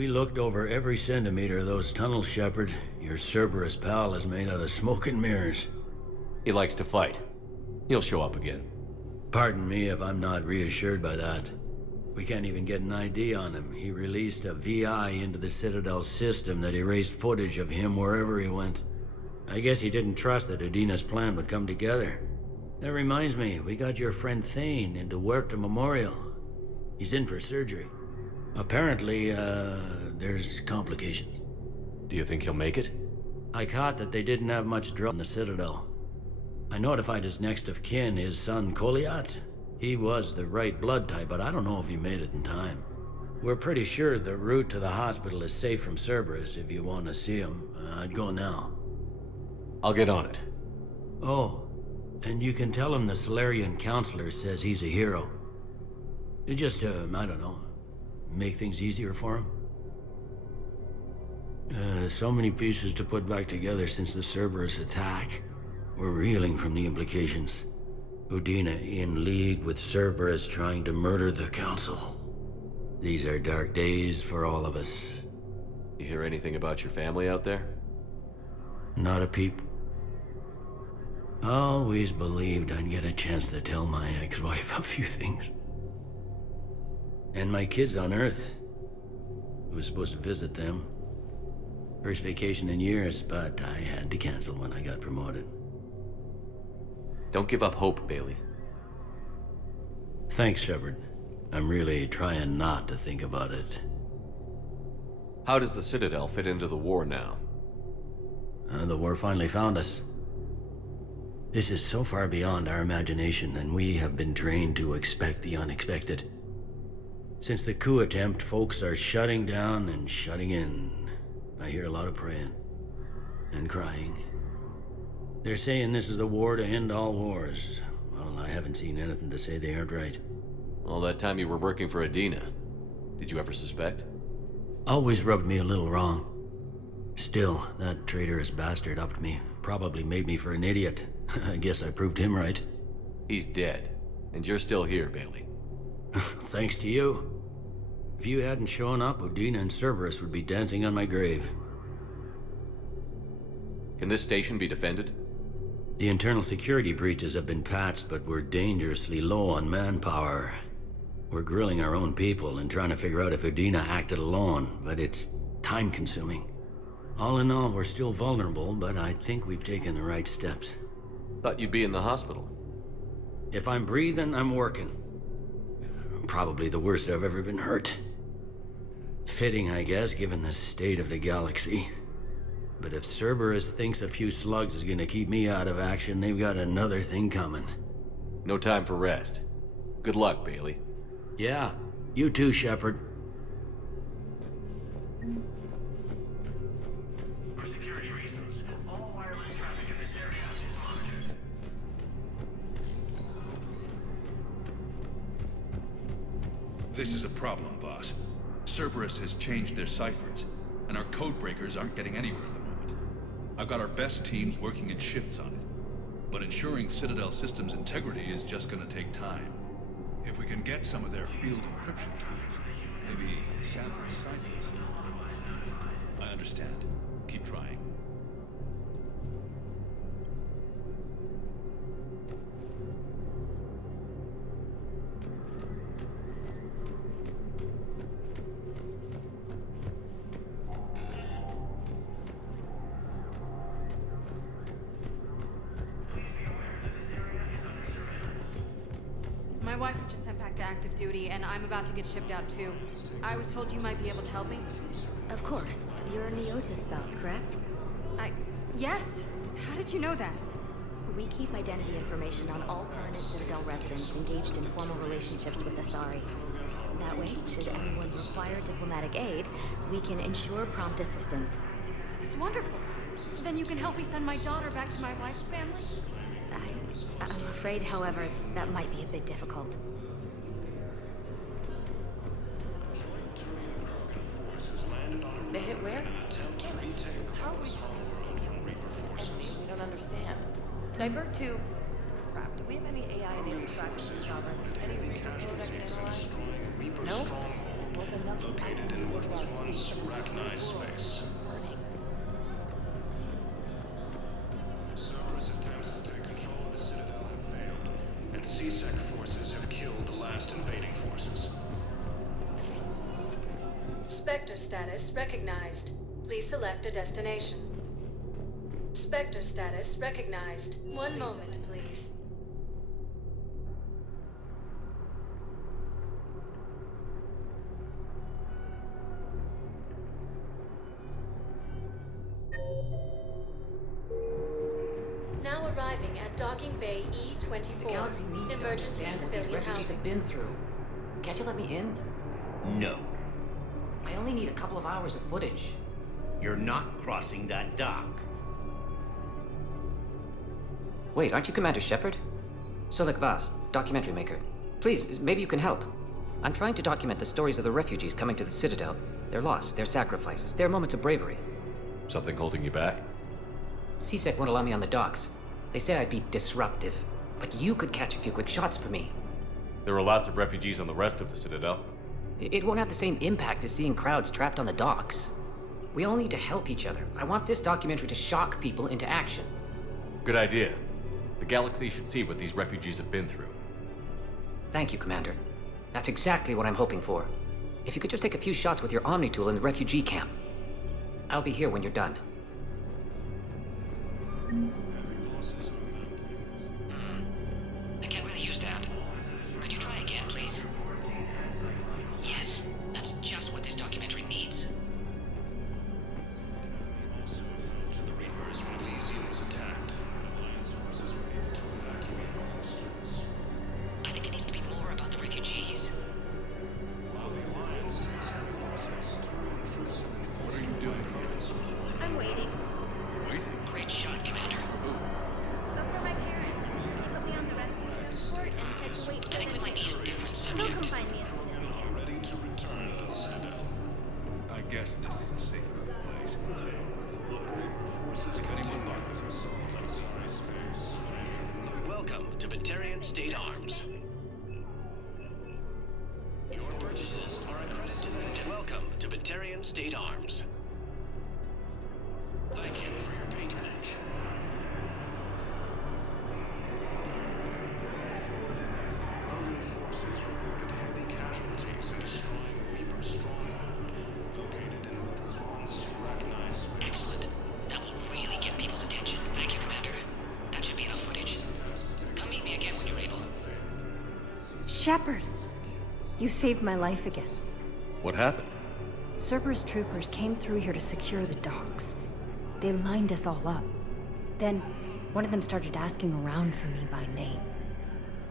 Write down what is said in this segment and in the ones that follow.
We looked over every centimeter of those tunnels, Shepard. Your Cerberus pal is made out of smoke and mirrors. He likes to fight. He'll show up again. Pardon me if I'm not reassured by that. We can't even get an ID on him. He released a VI into the Citadel system that erased footage of him wherever he went. I guess he didn't trust that Udina's plan would come together. That reminds me, we got your friend Thane into Huerta Memorial. He's in for surgery. Apparently, there's complications. Do you think he'll make it? I caught that they didn't have much drill in the Citadel. I notified his next of kin, his son Koliat. He was the right blood type, but I don't know if he made it in time. We're pretty sure the route to the hospital is safe from Cerberus. If you want to see him, I'd go now. I'll get on it. Oh, and you can tell him the Solarian counselor says he's a hero. Just, I don't know, make things easier for him. So many pieces to put back together since the Cerberus attack. We're reeling from the implications. Udina in league with Cerberus trying to murder the Council. These are dark days for all of us. You hear anything about your family out there? Not a peep. Always believed I'd get a chance to tell my ex-wife a few things. And my kids on Earth. I was supposed to visit them. First vacation in years, but I had to cancel when I got promoted. Don't give up hope, Bailey. Thanks, Shepard. I'm really trying not to think about it. How does the Citadel fit into the war now? The war finally found us. This is so far beyond our imagination, and we have been trained to expect the unexpected. Since the coup attempt, folks are shutting down and shutting in. I hear a lot of praying and crying. They're saying this is the war to end all wars. Well, I haven't seen anything to say they aren't right. All that time you were working for Udina, did you ever suspect? Always rubbed me a little wrong. Still, that traitorous bastard upped me. Probably made me for an idiot. I guess I proved him right. He's dead, and you're still here, Bailey. Thanks to you. If you hadn't shown up, Udina and Cerberus would be dancing on my grave. Can this station be defended? The internal security breaches have been patched, but we're dangerously low on manpower. We're grilling our own people and trying to figure out if Udina acted alone, but it's time-consuming. All in all, we're still vulnerable, but I think we've taken the right steps. Thought you'd be in the hospital. If I'm breathing, I'm working. Probably the worst I've ever been hurt. Fitting, I guess, given the state of the galaxy. But if Cerberus thinks a few slugs is gonna keep me out of action, they've got another thing coming. No time for rest. Good luck, Bailey. Yeah, you too, Shepard. For security reasons, all wireless traffic in this area is blocked. This is a problem, boss. Cerberus has changed their ciphers, and our codebreakers aren't getting anywhere at the moment. I've got our best teams working in shifts on it, but ensuring Citadel systems integrity is just gonna take time. If we can get some of their field encryption tools, maybe Cerberus ciphers. I understand. Keep trying. My wife was just sent back to active duty, and I'm about to get shipped out too. I was told you might be able to help me. Of course. You're a Neotis spouse, correct? Yes! How did you know that? We keep identity information on all permanent Citadel residents engaged in formal relationships with Asari. That way, should anyone require diplomatic aid, we can ensure prompt assistance. It's wonderful. Then you can help me send my daughter back to my wife's family? I'm afraid, however, that might be a bit difficult. They hit where? How are we? We don't understand. Divert to... Crap, do we have any AI-enabled tracking, Sovereign? Any reason code I can analyze? No? well, then they'll keep Located in what was once Rachni space. burning. Cerberus attempts to take control of the Citadel have failed, and CSEC forces have killed the last invading forces. Spectre status recognized. Please select a destination. Spectre status recognized. One moment, please. Now arriving at Docking Bay E-24. The galaxy needs to Emergency understand what these civilian refugees housing. have been through. Can't you let me in? No, I only need a couple of hours of footage. you're not crossing that dock. Wait, aren't you Commander Shepard? Solik Vast, documentary maker. Please, maybe you can help. I'm trying to document the stories of the refugees coming to the Citadel. Their loss, their sacrifices, their moments of bravery. Something holding you back? CSEC won't allow me on the docks. They say I'd be disruptive. But you could catch a few quick shots for me. There are lots of refugees on the rest of the Citadel. It won't have the same impact as seeing crowds trapped on the docks. We all need to help each other. I want this documentary to shock people into action. Good idea. The galaxy should see what these refugees have been through. Thank you, Commander. That's exactly what I'm hoping for. If you could just take a few shots with your Omni tool in the refugee camp. I'll be here when you're done. I can't really use that. Could you try again, please? Yes, that's just what this documentary needs. Also referred to the Reapers when Elysium was attacked. Alliance forces were able to evacuate all hostages. I think it needs to be more about the refugees. While the Alliance takes every process to intrusive and What are you doing here? I'm waiting. Waiting? Great shot, Commander. But for my parents, they put me on the rescue transport and said to wait for I think we them. might need a different Don't subject. come find me as soon as they are ready to return to the Citadel. I guess this is a safer place. If anyone bothers us, Welcome to Batarian State Arms. Your purchases are a credit to the... Welcome to Batarian State Arms. Thank you for your patronage. Roman forces reported heavy casualties in destroying Reaper stronghold, located in what was once Rachni space. Excellent. That will really get people's attention. Thank you, Commander. That should be enough footage. Come meet me again when you're able. Shepard! You saved my life again. What happened? Cerberus troopers came through here to secure the docks. They lined us all up. Then, one of them started asking around for me by name.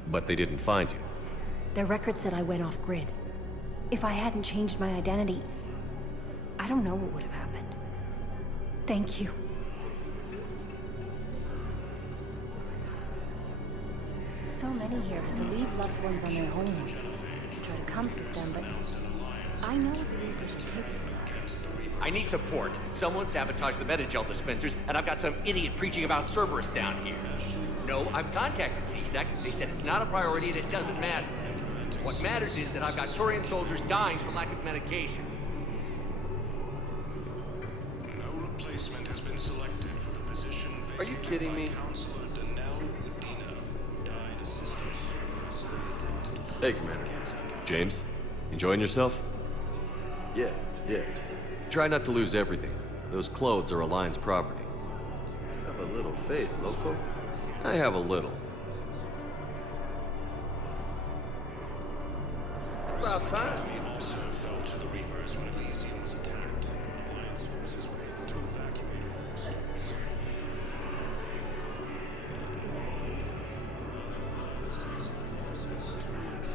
But they didn't find you. Their record said I went off-grid. If I hadn't changed my identity, I don't know what would have happened. Thank you. So many here had to leave loved ones on their homelands. Try to comfort them, but I know what the Reapers are capable of. I need support. Someone sabotaged the Metagel dispensers, and I've got some idiot preaching about Cerberus down here. No, I've contacted CSEC. They said it's not a priority and it doesn't matter. What matters is that I've got Turian soldiers dying for lack of medication. No replacement has been selected for the position Are you vacated kidding by me? Counselor Danell Udina, died assisting Cerberus in an attempt to Hey, Commander. James, enjoying yourself? Yeah. Try not to lose everything. Those clothes are Alliance property. Have a little faith, loco? I have a little. About time. also fell to the Reapers when Elysium was attacked. Alliance forces were able to evacuate all hostages.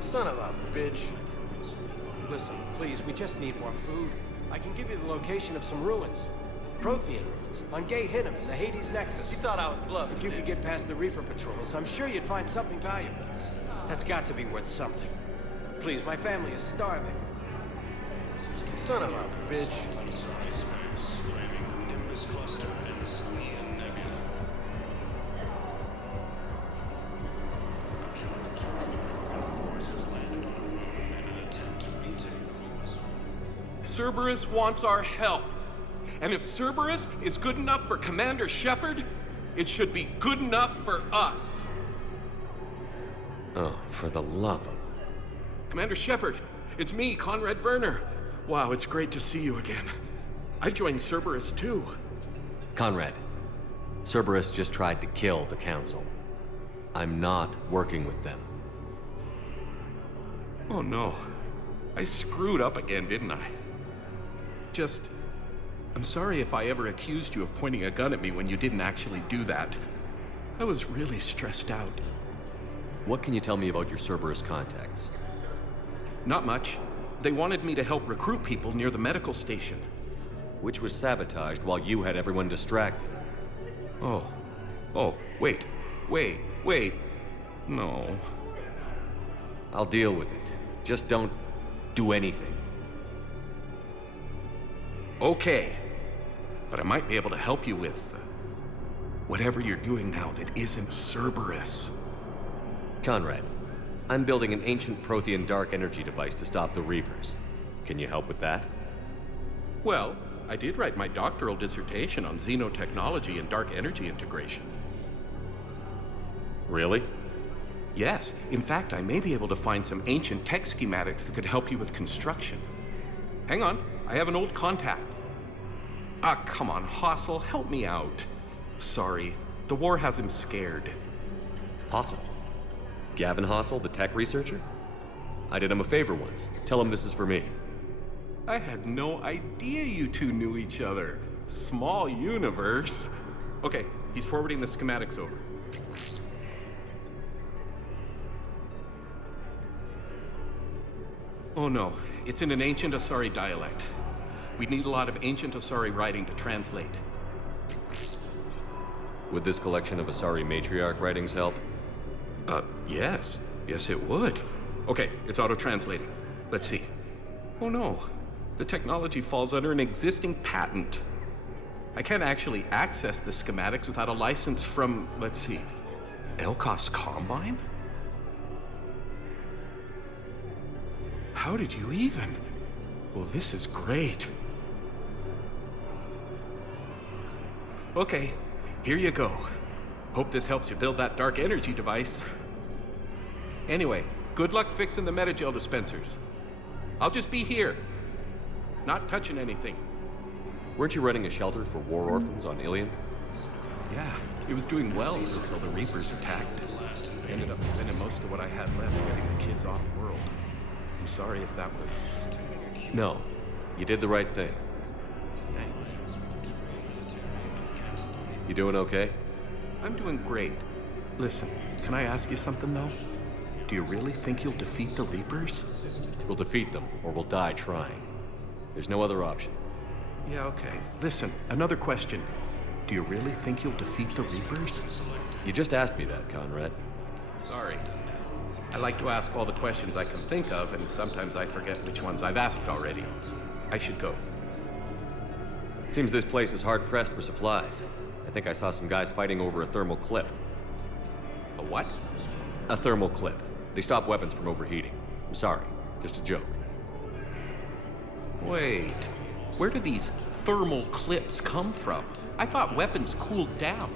Son of a bitch. Listen, please, we just need more food. I can give you the location of some ruins. Prothean ruins, on Gay Hinnom in the Hades Nexus. You thought I was bluffing. If you could get past the Reaper patrols, I'm sure you'd find something valuable. That's got to be worth something. Please, my family is starving. Son of a bitch. Planetary space, claiming the Nimbus cluster and the Selenian nebula. Forces landed on a moon in an attempt to retake the Lord's Cerberus wants our help. And if Cerberus is good enough for Commander Shepard, it should be good enough for us. Oh, for the love of... Commander Shepard, it's me, Conrad Werner. Wow, it's great to see you again. I joined Cerberus too. Conrad, Cerberus just tried to kill the Council. I'm not working with them. Oh no. I screwed up again, didn't I? I'm sorry if I ever accused you of pointing a gun at me when you didn't actually do that. I was really stressed out. What can you tell me about your Cerberus contacts? Not much. They wanted me to help recruit people near the medical station. Which was sabotaged while you had everyone distracted. Oh, wait. No. I'll deal with it. Just don't do anything. Okay. But I might be able to help you with whatever you're doing now that isn't Cerberus. Conrad, I'm building an ancient Prothean dark energy device to stop the Reapers. Can you help with that? Well, I did write my doctoral dissertation on xenotechnology and dark energy integration. Really? Yes. In fact, I may be able to find some ancient tech schematics that could help you with construction. Hang on, I have an old contact. Ah, come on, Hossel, help me out. Sorry, the war has him scared. Hossel? Gavin Hossel, the tech researcher? I did him a favor once. Tell him this is for me. I had no idea you two knew each other. Small universe. Okay, he's forwarding the schematics over. Oh no, it's in an ancient Asari dialect. We'd need a lot of ancient Asari writing to translate. Would this collection of Asari matriarch writings help? Yes. Yes, it would. Okay, it's auto-translating. Let's see. Oh no, the technology falls under an existing patent. I can't actually access the schematics without a license from, let's see, Elkos Combine? How did you even? Well, this is great. Okay, here you go. Hope this helps you build that dark energy device. Anyway, good luck fixing the Metagel dispensers. I'll just be here. Not touching anything. Weren't you running a shelter for war orphans on Ilion? Yeah, it was doing well until the Reapers attacked. I ended up spending most of what I had left getting the kids off world. I'm sorry if that was... No, you did the right thing. Thanks. You doing okay? I'm doing great. Listen, can I ask you something though? Do you really think you'll defeat the Reapers? We'll defeat them, or we'll die trying. There's no other option. Yeah, okay. Listen, another question. Do you really think you'll defeat the Reapers? You just asked me that, Conrad. Sorry. I like to ask all the questions I can think of, and sometimes I forget which ones I've asked already. I should go. Seems this place is hard-pressed for supplies. I think I saw some guys fighting over a thermal clip. A what? A thermal clip. They stop weapons from overheating. I'm sorry, just a joke. Wait, where do these thermal clips come from? I thought weapons cooled down.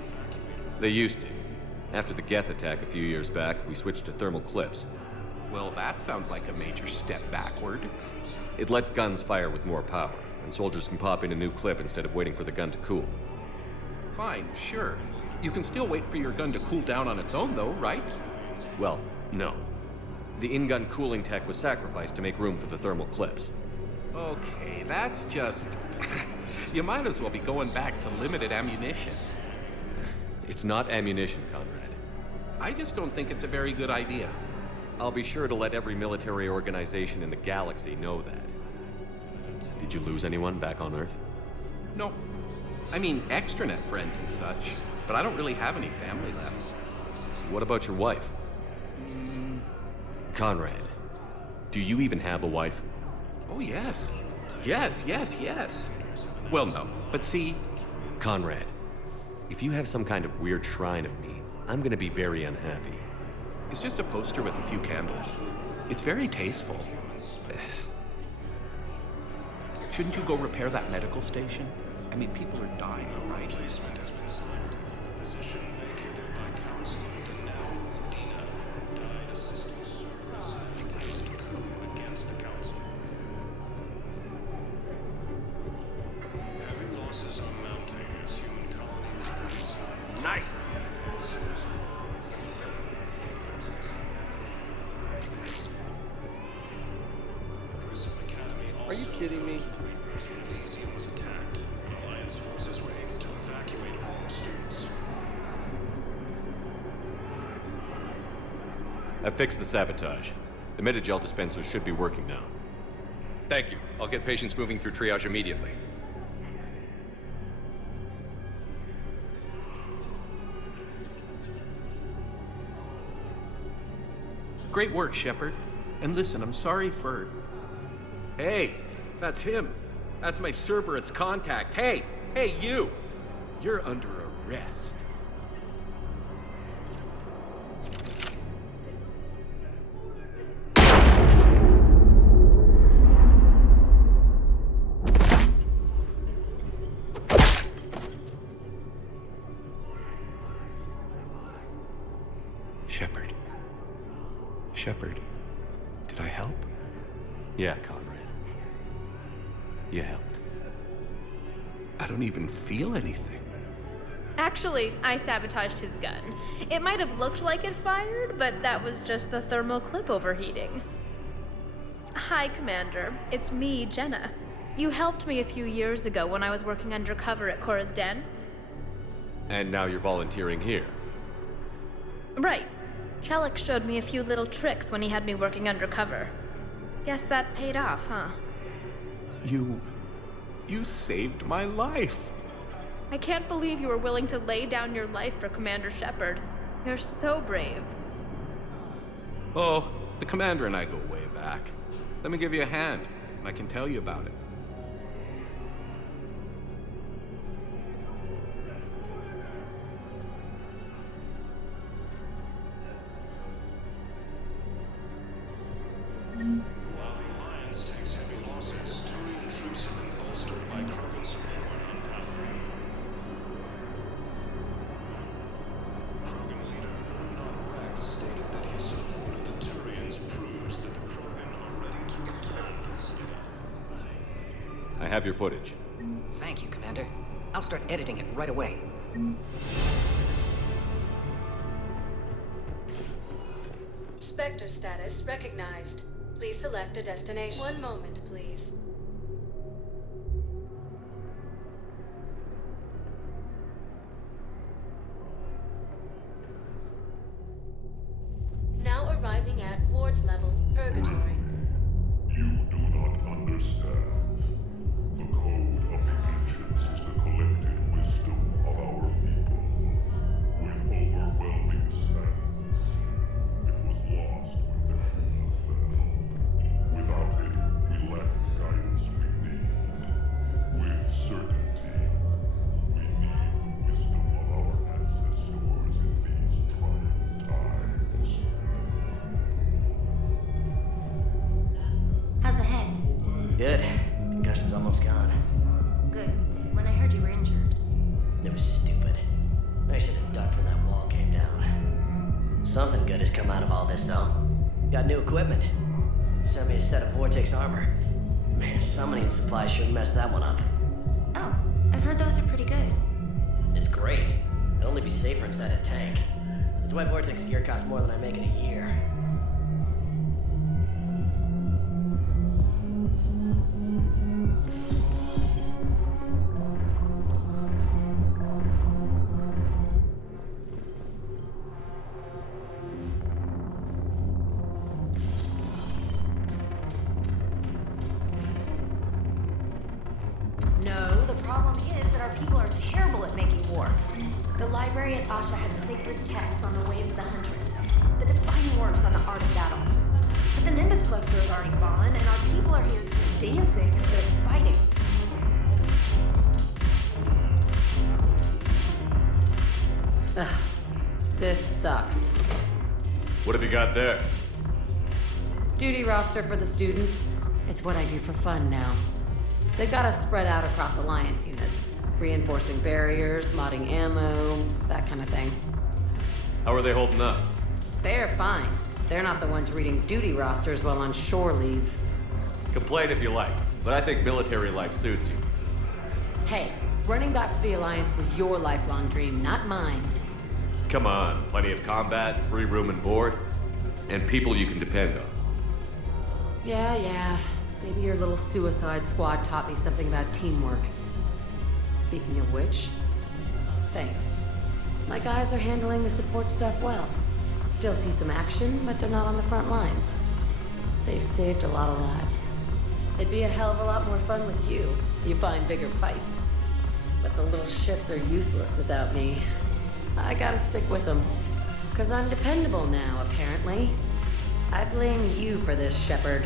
They used to. After the Geth attack a few years back, we switched to thermal clips. Well, that sounds like a major step backward. It lets guns fire with more power, and soldiers can pop in a new clip instead of waiting for the gun to cool. Fine, sure. You can still wait for your gun to cool down on its own, though, right? Well, no. The in-gun cooling tech was sacrificed to make room for the thermal clips. Okay, that's just... You might as well be going back to limited ammunition. It's not ammunition, Conrad. I just don't think it's a very good idea. I'll be sure to let every military organization in the galaxy know that. Did you lose anyone back on Earth? No. I mean, extranet friends and such, but I don't really have any family left. What about your wife? Conrad, do you even have a wife? Oh, yes. Yes. Well, no, but see... Conrad, if you have some kind of weird shrine of me, I'm gonna be very unhappy. It's just a poster with a few candles. It's very tasteful. Shouldn't you go repair that medical station? I mean, people are dying, all right? Replacement has been signed. Position vacated by council. Denell, Dina, died assisting Cerberus against the coup against the council. Heavy losses are mounting as human colonies are designed. Nice! Are you kidding me? Elysium was attacked. Alliance forces were able to evacuate all students. I fixed the sabotage. The Metagel dispenser should be working now. Thank you. I'll get patients moving through triage immediately. Great work, Shepard. And listen, I'm sorry for... Hey, that's him. That's my Cerberus contact. Hey, you! You're under arrest. Shepard, did I help? Yeah, Conrad. You helped. I don't even feel anything. Actually, I sabotaged his gun. It might have looked like it fired, but that was just the thermal clip overheating. Hi, Commander. It's me, Jenna. You helped me a few years ago when I was working undercover at Cora's Den. And now you're volunteering here. Right. Chelik showed me a few little tricks when he had me working undercover. Guess that paid off, huh? You saved my life. I can't believe you were willing to lay down your life for Commander Shepard. You're so brave. Oh, the Commander and I go way back. Let me give you a hand, and I can tell you about it. While the Alliance takes heavy losses, Turian troops have been bolstered by Krogan support on Palace. Krogan leader Bernard Rex stated that his support of the Turians proves that the Krogan are ready to return to the Citadel. I have your footage. Thank you, Commander. I'll start editing it right away. Spectre status recognized. Please select a destination. One moment, please. Now arriving at Ward's level, Purgatory. You do not understand. The code of the ancients is the collected wisdom of our people. With overwhelming sadness, it was lost when the kingdom fell. Without it, we lack the guidance we need. With certainty, we need wisdom of our ancestors in these trying times. How's the head? Good. Concussion's almost gone. Good. When I heard you were injured. It was stupid. I should have ducked when that wall came down. Something good has come out of all this, though. Got new equipment. Sent me a set of Vortex armor. Man, summoning supplies sure messed that one up. Oh, I've heard those are pretty good. It's great. It'd only be safer inside a tank. That's why Vortex gear costs more than I make in a year. No, the problem is that our people are terrible at making war. The library at Asha had sacred texts on the ways of the Huntress, the defining works on the art of battle. But the Nimbus cluster has already fallen, and our people are here dancing instead of fighting. Ugh, this sucks. What have you got there? Duty roster for the students. It's what I do for fun now. They've got us spread out across Alliance units. Reinforcing barriers, modding ammo, that kind of thing. How are they holding up? They're fine. They're not the ones reading duty rosters while on shore leave. Complain if you like, but I think military life suits you. Hey, running back to the Alliance was your lifelong dream, not mine. Come on, plenty of combat, free room and board, and people you can depend on. Yeah. Maybe your little suicide squad taught me something about teamwork. Speaking of which, thanks. My guys are handling the support stuff well. Still see some action, but they're not on the front lines. They've saved a lot of lives. It'd be a hell of a lot more fun with you. You find bigger fights. But the little shits are useless without me. I gotta stick with them. 'Cause I'm dependable now, apparently. I blame you for this, Shepard.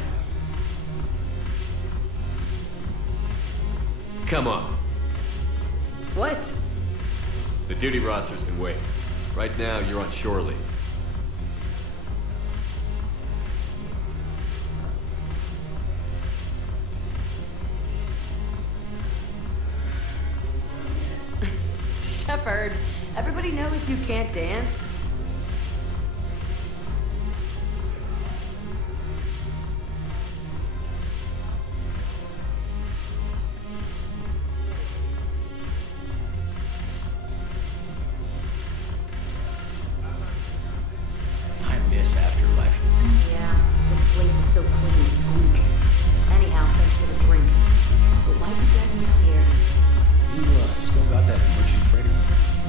Come on. What? The duty rosters can wait. Right now, you're on shore leave. Shepard, everybody knows you can't dance. I miss Afterlife. Yeah, this place is so clean and squeaks. Anyhow, thanks for the drink. But why you dragging me out here? You still got that merchant freighter?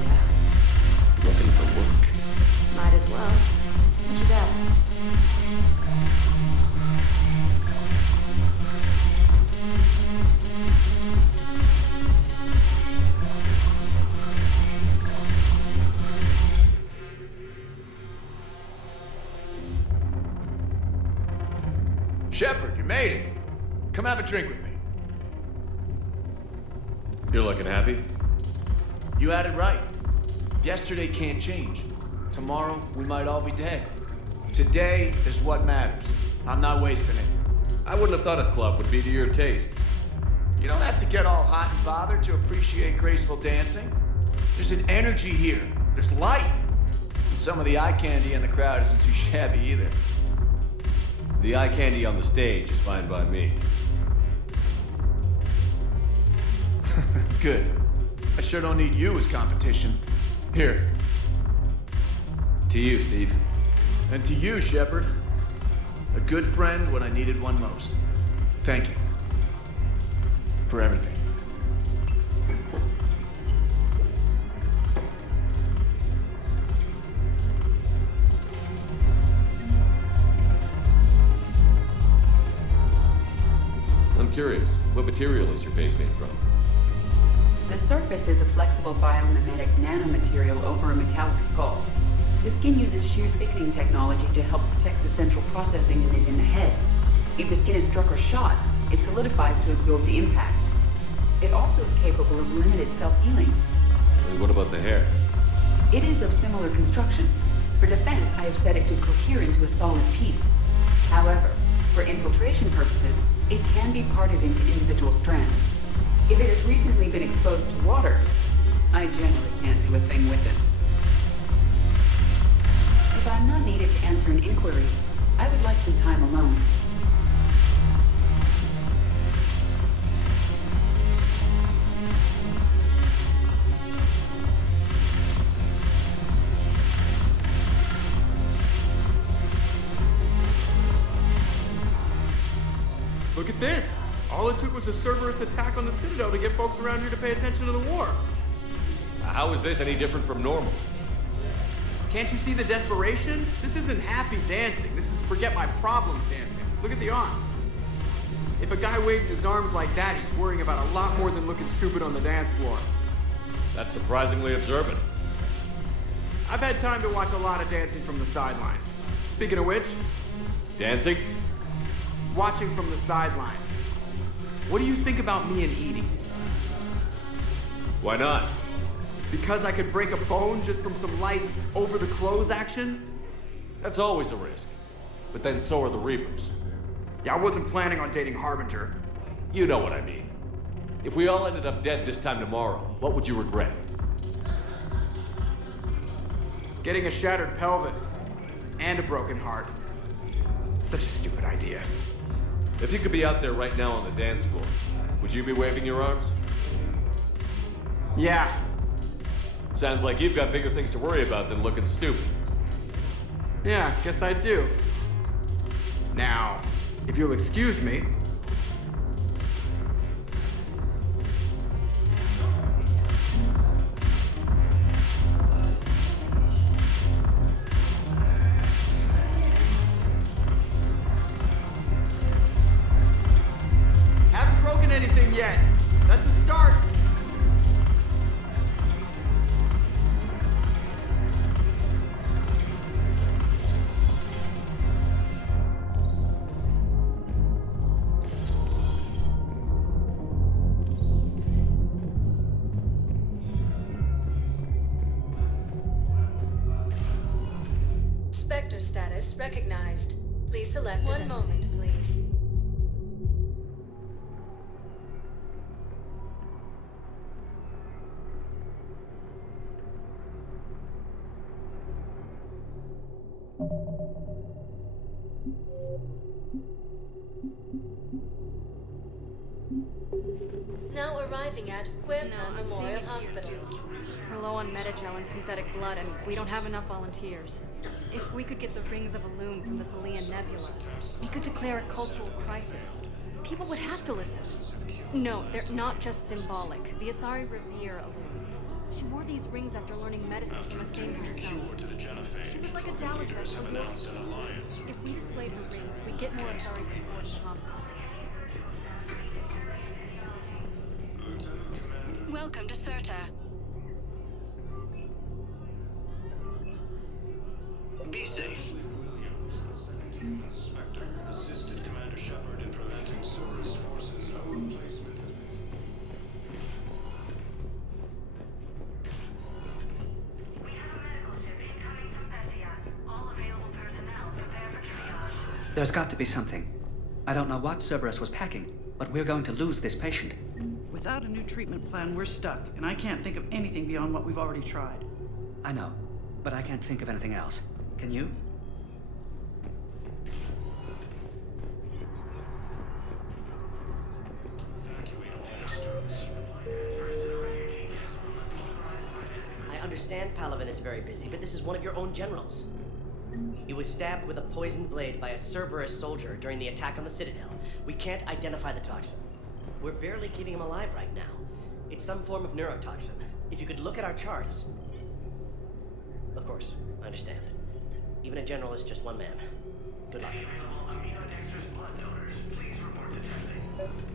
Yeah, Looking for work. might as well. What you got? Shepard, you made it. Come have a drink with me. You're looking happy? You had it right. Yesterday can't change. Tomorrow, we might all be dead. Today is what matters. I'm not wasting it. I wouldn't have thought a club would be to your taste. You don't have to get all hot and bothered to appreciate graceful dancing. There's an energy here. There's light. And some of the eye candy in the crowd isn't too shabby either. The eye candy on the stage is fine by me. Good. I sure don't need you as competition. Here. To you, Steve. And to you, Shepard. A good friend when I needed one most. Thank you. For everything. I'm curious, what material is your base made from? The surface is a flexible biomimetic nanomaterial over a metallic skull. The skin uses shear thickening technology to help protect the central processing unit in the head. If the skin is struck or shot, it solidifies to absorb the impact. It also is capable of limited self-healing. And what about the hair? It is of similar construction. For defense, I have set it to cohere into a solid piece. However, for infiltration purposes, it can be parted into individual strands. If it has recently been exposed to water, I generally can't do a thing with it. If I'm not needed to answer an inquiry, I would like some time alone. Look at this! All it took was a Cerberus attack on the Citadel to get folks around here to pay attention to the war. How is this any different from normal? Can't you see the desperation? This isn't happy dancing. This is forget my problems dancing. Look at the arms. If a guy waves his arms like that, he's worrying about a lot more than looking stupid on the dance floor. That's surprisingly observant. I've had time to watch a lot of dancing from the sidelines. Speaking of which... Dancing? Watching from the sidelines. What do you think about me and Edie? Why not? Because I could break a bone just from some light over-the-clothes action? That's always a risk. But then so are the Reapers. Yeah, I wasn't planning on dating Harbinger. You know what I mean. If we all ended up dead this time tomorrow, what would you regret? Getting a shattered pelvis and a broken heart. Such a stupid idea. If you could be out there right now on the dance floor, would you be waving your arms? Yeah. Sounds like you've got bigger things to worry about than looking stupid. Yeah, guess I do. Now, if you'll excuse me. Haven't broken anything yet. That's a start. Spectre status recognized. Please select one moment, please. Now arriving at Puebla Memorial Hospital. We're low on Metagel and synthetic blood, and we don't have enough volunteers. If we could get the rings of Elune from the Salian Nebula, we could declare a cultural crisis. People would have to listen. No, they're not just symbolic. The Asari revere Elune. She wore these rings after learning medicine from a thing herself. She was like a Dalatress for war. If we displayed her rings, we'd get more Asari support in hospitals. Welcome to Serta. Be safe. Inspector assisted Commander Shepard in preventing Cerberus forces. No replacement has been. We have a medical ship incoming from Thessia. All available personnel prepare for triage. There's got to be something. I don't know what Cerberus was packing, but we're going to lose this patient. Without a new treatment plan, we're stuck, and I can't think of anything beyond what we've already tried. I know, but I can't think of anything else. Can you? I understand Palavin is very busy, but this is one of your own generals. He was stabbed with a poisoned blade by a Cerberus soldier during the attack on the Citadel. We can't identify the toxin. We're barely keeping him alive right now. It's some form of neurotoxin. If you could look at our charts... Of course, I understand. Even a general is just one man. Good luck.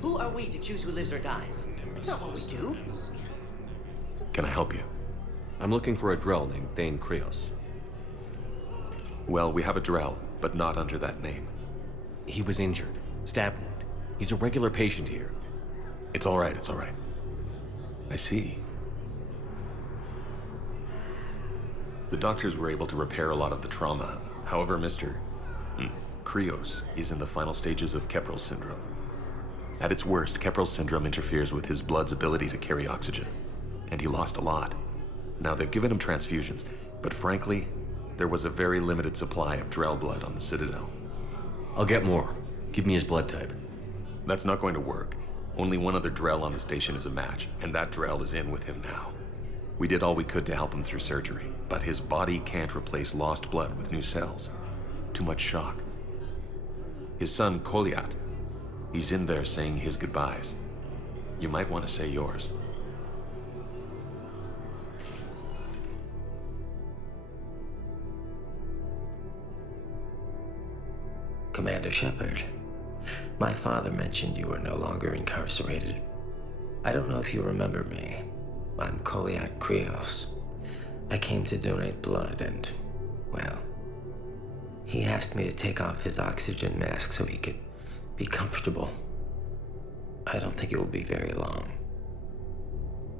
Who are we to choose who lives or dies? That's not what we do. Can I help you? I'm looking for a Drell named Thane Krios. Well, we have a Drell, but not under that name. He was injured. Stab wound. He's a regular patient here. It's all right, it's all right. I see. The doctors were able to repair a lot of the trauma. However, Mr. Krios is in the final stages of Keprel's syndrome. At its worst, Keprel's syndrome interferes with his blood's ability to carry oxygen, and he lost a lot. Now, they've given him transfusions, but frankly, there was a very limited supply of Drell blood on the Citadel. I'll get more. Give me his blood type. That's not going to work. Only one other Drell on the station is a match, and that Drell is in with him now. We did all we could to help him through surgery, but his body can't replace lost blood with new cells. Too much shock. His son, Koliat, he's in there saying his goodbyes. You might want to say yours. Commander Shepard, my father mentioned you were no longer incarcerated. I don't know if you remember me. I'm Koliak Krios. I came to donate blood and, well, he asked me to take off his oxygen mask so he could be comfortable. I don't think it will be very long.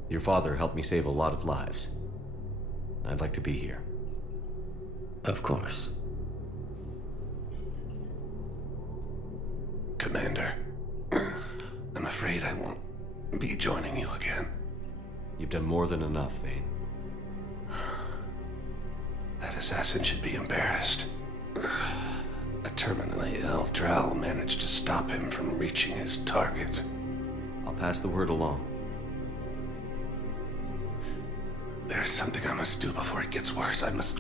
Your father helped me save a lot of lives. I'd like to be here. Of course. Commander, I'm afraid I won't be joining you again. You've done more than enough, Vane. That assassin should be embarrassed. A terminally ill Drow managed to stop him from reaching his target. I'll pass the word along. There's something I must do before it gets worse. I must...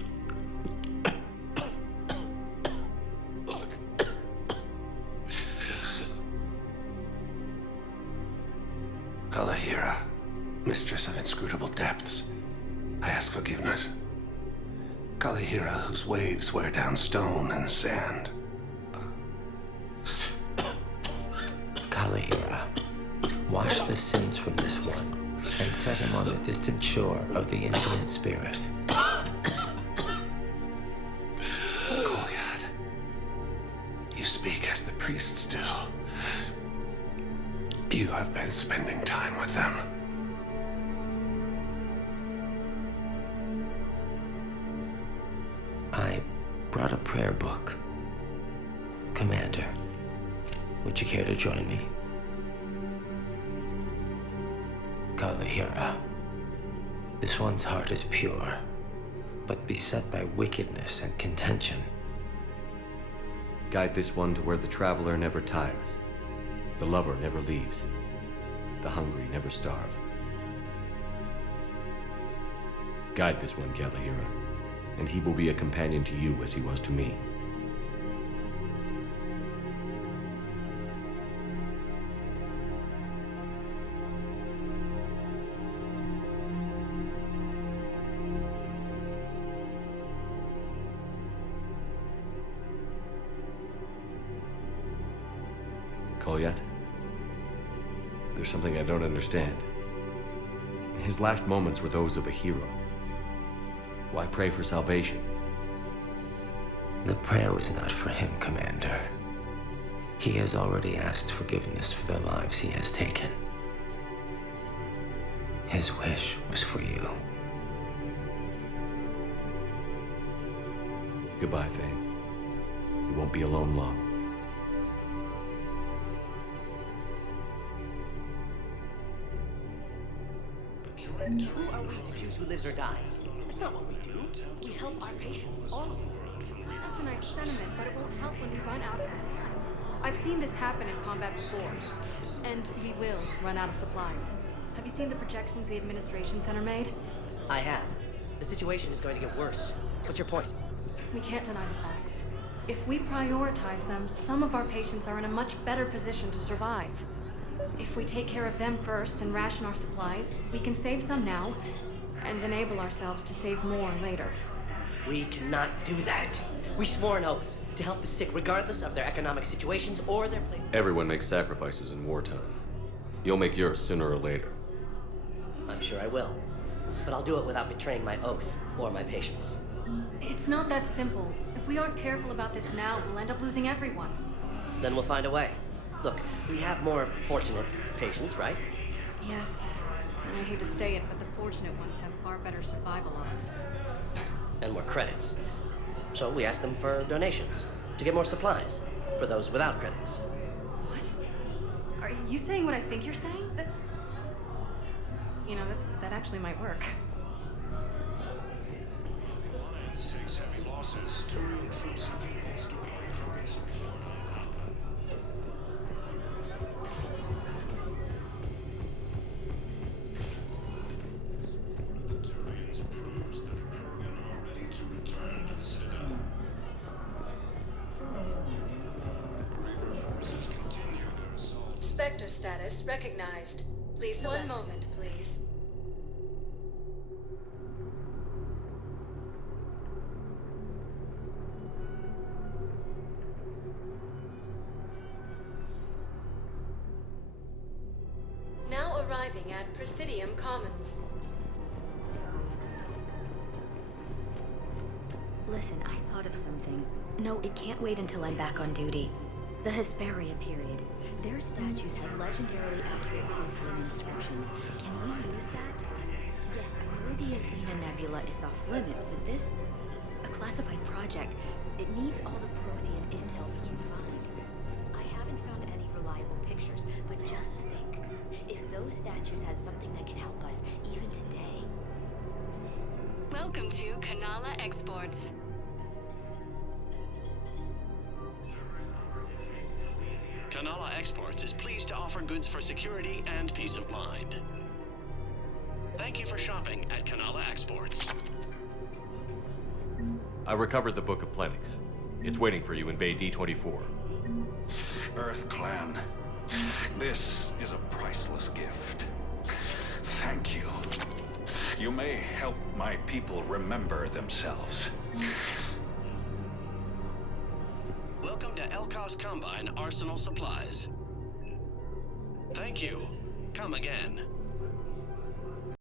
Kalahira, mistress of inscrutable depths, I ask forgiveness. Kalahira, whose waves wear down stone and sand. Kalahira, wash the sins from this one and set him on the distant shore of the infinite spirit. Kolyat, you speak as the priests do. You have been spending time with them. I brought a prayer book. Commander, would you care to join me? Kalahira, this one's heart is pure, but beset by wickedness and contention. Guide this one to where the traveler never tires, the lover never leaves, the hungry never starve. Guide this one, Kalahira, and he will be a companion to you as he was to me. Kolyat? There's something I don't understand. His last moments were those of a hero. Why pray for salvation? The prayer was not for him, Commander. He has already asked forgiveness for the lives he has taken. His wish was for you. Goodbye, Thane. You won't be alone long. Who are we to choose who lives or dies? That's not what we do. We help our patients, all of them. That's a nice sentiment, but it won't help when we run out of supplies. I've seen this happen in combat before. And we will run out of supplies. Have you seen the projections the Administration Center made? I have. The situation is going to get worse. What's your point? We can't deny the facts. If we prioritize them, some of our patients are in a much better position to survive. If we take care of them first and ration our supplies, we can save some now and enable ourselves to save more later. We cannot do that. We swore an oath to help the sick regardless of their economic situations or their place. Everyone makes sacrifices in wartime. You'll make yours sooner or later. I'm sure I will. But I'll do it without betraying my oath or my patients. It's not that simple. If we aren't careful about this now, we'll end up losing everyone. Then we'll find a way. Look, we have more fortunate patients, right? Yes. And I hate to say it, but the fortunate ones have far better survival odds. And more credits. So we ask them for donations to get more supplies for those without credits. What? Are you saying what I think you're saying? That's... You know, that actually might work. Alliance takes heavy losses. Turian troops and peoples to be in province of Florida. Spectre status recognized. Please select. 1 moment, please. Now arriving at Presidium Commons. Listen, I thought of something. No, it can't wait until I'm back on duty. The Hesperia period. Their statues have legendarily accurate Prothean inscriptions. Can we use that? Yes, I know the Athena Nebula is off limits, but this... a classified project. It needs all the Prothean intel we can find. I haven't found any reliable pictures, but just think. If those statues had something that could help us, even today. Welcome to Kanala Exports. Kanala Exports is pleased to offer goods for security and peace of mind. Thank you for shopping at Kanala Exports. I recovered the Book of Plenix. It's waiting for you in Bay D24. Earth Clan, this is a priceless gift. Thank you. You may help my people remember themselves. Welcome to Elkos Combine Arsenal Supplies. Thank you. Come again.